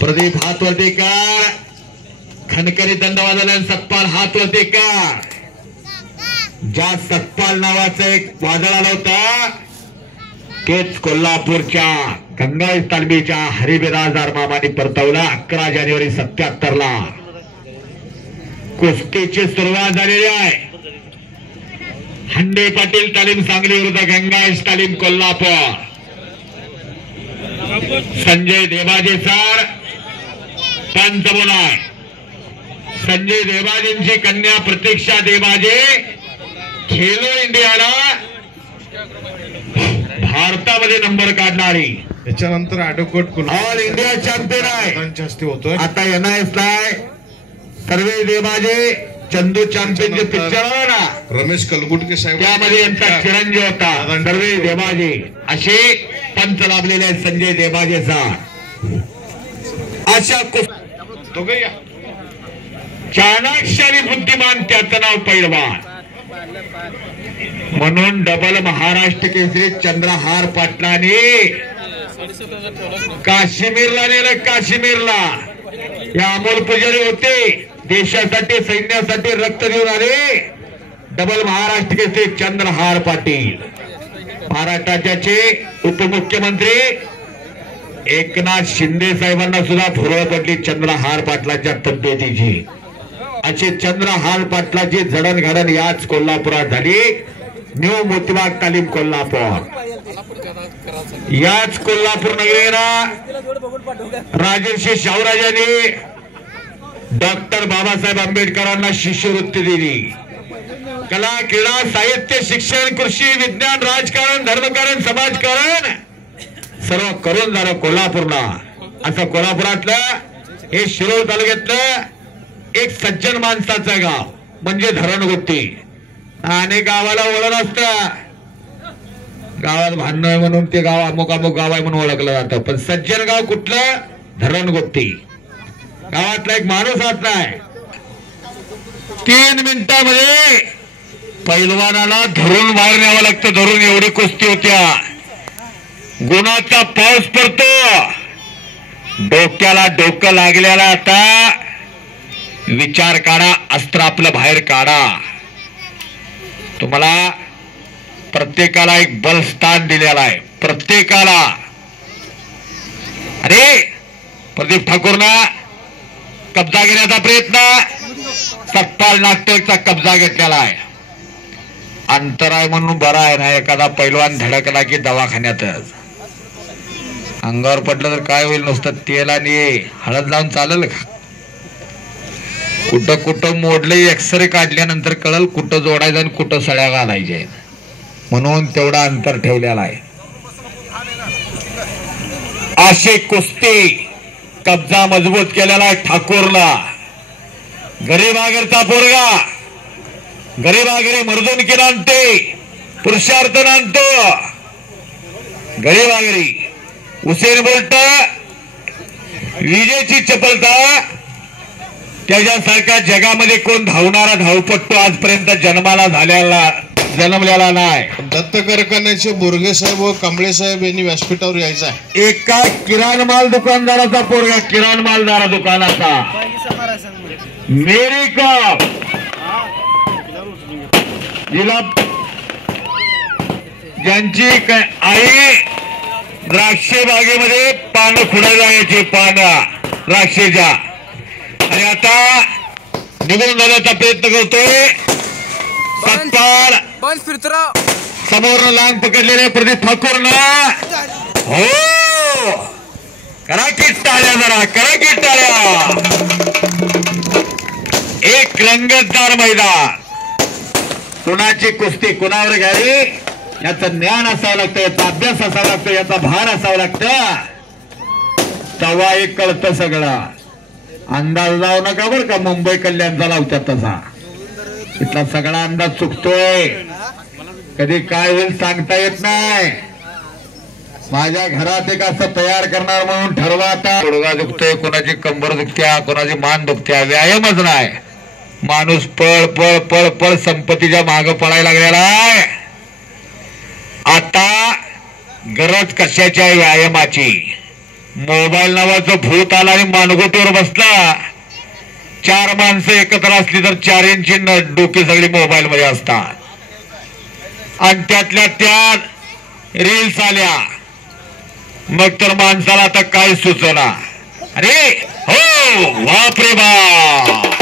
प्रदीप हात वरती कर. खनकरी दंड वाजवला. सतपाल हात वरती कर. ज्या सतपाल नावाचा एक वादळ आला होता तेच कोल्हापूरच्या गंगावेश तालमीच्या हरिबिराजदार मामाने परतवला. 11 जानेवारी 77 ला कुस्तीची सुरुवात झालेली आहे. हंडे पाटील तालीम सांगली विरुद्ध गंगावेश तालीम कोल्हापूर. संजय देवाजे सर पंच बोलाय. संजय देवाजेंची कन्या प्रतीक्षा देवाजे खेलो इंडियाला भारतामध्ये नंबर काढणारी. त्याच्यानंतर ॲडव्होकेट ऑल इंडिया चॅम्पियन आहे. हस्ते होतोय आता NIS सर्वे देवाजे चंदू चॅम्पियनचे पिक्चर आहे ना, रमेश कलगुटके साहेब त्यामध्ये यांचा चिरंजीव होता सर्वे देवाजे. असे पंच लाभलेले आहेत संजय देवाजे सर. अशा चाणाक्ष आणि बुद्धिमान त्याचं नाव पैलवान म्हणून डबल महाराष्ट्र केसरी चंद्रहार पाटलाने काश्मीरला नेलं. काश्मीरला या अमोल पुजारी होते. देशासाठी सैन्यासाठी रक्त देऊन आले. डबल महाराष्ट्र केसरी चंद्रहार पाटील. महाराष्ट्राचे उपमुख्यमंत्री एकनाथ शिंदे साहेबांना सुद्धा भुरळ पडली चंद्रहार पाटलाच्या तब्येतीची. अशी चंद्रहार पाटलाची जडणघडण याच कोल्हापुरात झाली. न्यू मोतीबाग तालीम कोल्हापूर. याच कोल्हापूर नगरीला राजर्षी शाहूराजांनी डॉक्टर बाबासाहेब आंबेडकरांना शिष्यवृत्ती दिली. कला क्रीडा साहित्य शिक्षण कृषी विज्ञान राजकारण धर्मकारण समाजकारण सर्व करून झालं कोल्हापूरला. असं कोल्हापुरातलं हे शिरोळ तालुक्यातलं एक सज्जन माणसाचं गाव म्हणजे धरणगुत्ती. आणि गावाला ओळख असतं. गावात भांडण आहे म्हणून ते गाव अमुक अमुक गाव आहे म्हणून ओळखलं जातं. पण सज्जन गाव कुठलं? धरणगुत्ती. गावातला एक माणूस हात नाही. 3 मिनिटांमध्ये पैलवानाला धरून बाहेर न्यावं लागतं. धरून एवढी कुस्ती होत्या. गुणाचा पाऊस पडतो. डोक्याला डोकं लागलेला. आता विचार काढा. अस्त्र आपलं बाहेर काढा. तुम्हाला प्रत्येकाला एक बलस्थान दिलेलं आहे. प्रत्येकाला. अरे प्रदीप ठाकूरना कब्जा घेण्याचा प्रयत्न. सतपाल नागटेकचा कब्जा घेतलेला आहे. अंतर आहे म्हणून बरा आहे ना. एखादा पैलवान धडकला की दवाखान्यातच. अंगावर पडलं तर काय होईल? नुसतं तेल आणि हळद लावून चालेल का? कुठं कुठं मोडलं एक्सरे काढल्यानंतर कळल कुठं जोडायचं आणि कुठं सळ्या घालायचे. म्हणून तेवढा अंतर ठेवलेला आहे. अशी कुस्ती कब्जा मजबूत केलेला आहे ठाकूरला. गरीबागरचा पोरगा गरीबागरी मर्दूनकी आणते. पुरुषार्थ आणतो. गरीबागरी उसेन बोल्ट विजेची चपलता. त्याच्यासारखा जगामध्ये कोण धावणारा धावपट्टू आजपर्यंत जन्मलेला नाही. दत्त कारखान्याचे बोरगे साहेब व कांबळे साहेब यांनी व्यासपीठावर यायचं आहे. एका किराणा माल दुकानदाराचा पोरगा. किराणा मालदारा दुकानाचा मेरी कप जिला ज्यांची आई द्राक्षे बागेमध्ये पानं खुडायला यायची. पानं द्राक्षेच्या. आणि आता निघून जाण्याचा प्रयत्न करतोय सतपाल. समोर लांब पकडलेले प्रदीप ठाकूरनं. हो करा की टाळ्या. जरा करा की टाळ्या. एक रंगतदार मैदान. कुणाची कुस्ती कुणावर घ्यावी याचं ज्ञान असावं लागतं. याचा अभ्यास असावा लागतो. याचा भार असावा लागतं. तेव्हा एक कळतं सगळं. अंदाज लावू नका बरं का. मुंबई कल्याणचा लावतात तसा. इथला सगळा अंदाज चुकतोय. कधी काय होईल सांगता येत नाही. माझ्या घरात एक असं तयार करणार म्हणून ठरवा. आता गुडघा दुखतोय, कोणाची कंबर दुखत्या, कोणाची मान दुखत्या. व्यायामच नाही. माणूस पळ पळ पळ पळ संपत्तीच्या मागे पळायला लागलेला आहे. आता गरज कशाची आहे? व्यायामाची. मोबाईल नावाचं भूत आला आणि मानगोटीवर बसला. 4 माणसं एकत्र असली तर 4 इंची डोके सगळी मोबाईल मध्ये असतात आणि त्यातल्या त्यात रील्स आल्या. मग तर माणसाला आता काय सुचना. अरे हो बापरे बाप.